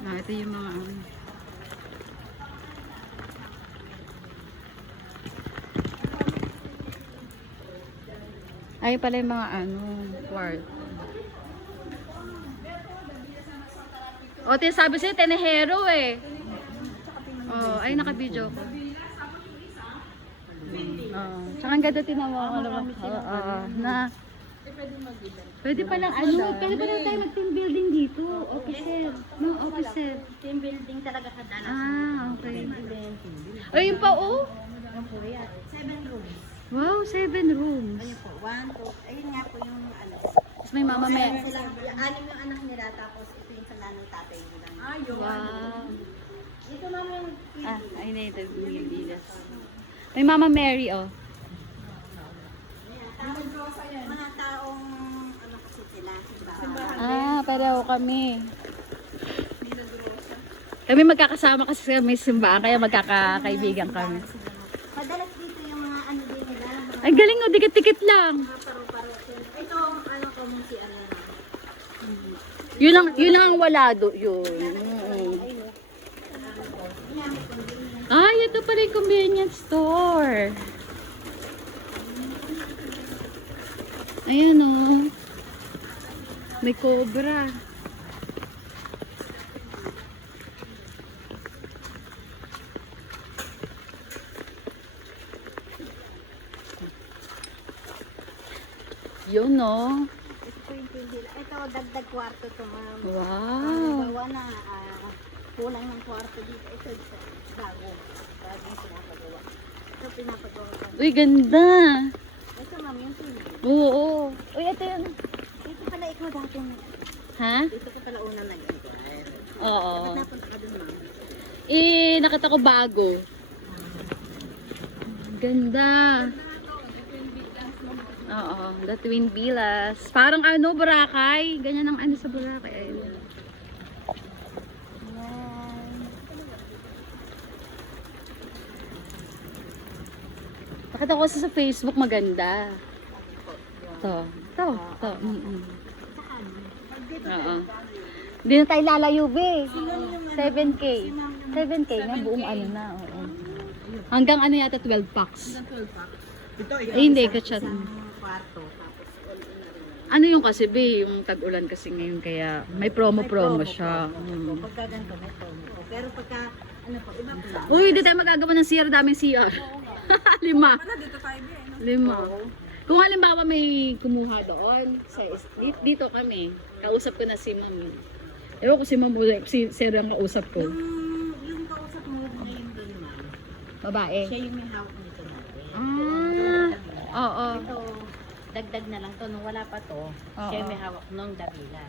Ito yung mga ay pala yung mga quart. O, sabi sa'yo, tenehero eh. Oh, ay naka-video ko. Oh, tsaka ang ganda tinawa ko na pwede palang pwede palang tayo mag-team building dito. Officer. No, officer. Team building talaga kadalas. Okay. Ay, yun pa oh. 7 rooms. Wow, 7 rooms. Ayun po, 1, 2, ayun nga po yung ano. Tapos may mama may. Anim yung anak nila, tapos ito yung sala ng tatay nila. Wow. Ito mama yung Ayun na ito. May Mama Mary oh. mga taong ano kasi sila, Pareho kami. Kami magkakasama kasi kami simbahan, kaya magkakaibigan kami. madalas dito yung mga ano din nila, mga Ay galing oh, dikit-dikit lang. paru-paro. Ito, ano ko mo si ano. Yun lang ang wala do, yun. Ay, ito pala yung convenience store. Ayan oh. May cobra. Yun no. Ito po yung pindila. Ito, dagdag kwarto to ma'am. Wow. Bawa na, kulang ng kwarto dito. Ito, bago. Bagong pinapagawa. Ito, pinapagawa pa. Uy, ganda. Ito ma'am, yung pindila. Oo. Uy, ito yun. Dito pala ikaw dati. Ha? Dito ka pala una nag-inquire. Oo. Dapat napunta ka dun ma'am. Nakita ko bago. Ganda. Oo, the Twin Villas. Parang Boracay. Ganyan ang sa Boracay. Ayan. Nakita ko sa Facebook maganda. To. Oo. Hindi na tayo lalayo, be. 7K. 7K na buong na. Oo. Hanggang yata 12 packs. Hindi, katsa. Kwarto. Tapos all in na rin. Ano yung kasi, be, yung tag-ulan kasi ngayon, kaya may promo siya. Pagka ganito, may promo po. Pero pagka, ano po, iba po. Uy, hindi tayo magagawa ng CR, daming CR. 5. 5. Kung halimbawa may kumuha doon, sa street, dito kami. Kausap ko na si ma'am. Ewan ko si ma'am, si sir ang kausap ko. Yung kausap mo ngayon doon ma'am, Babae. siya yung may hawak nito natin. Oo. Ito, dagdag na lang to. Nung wala pa to, siya yung may hawak nung dabila.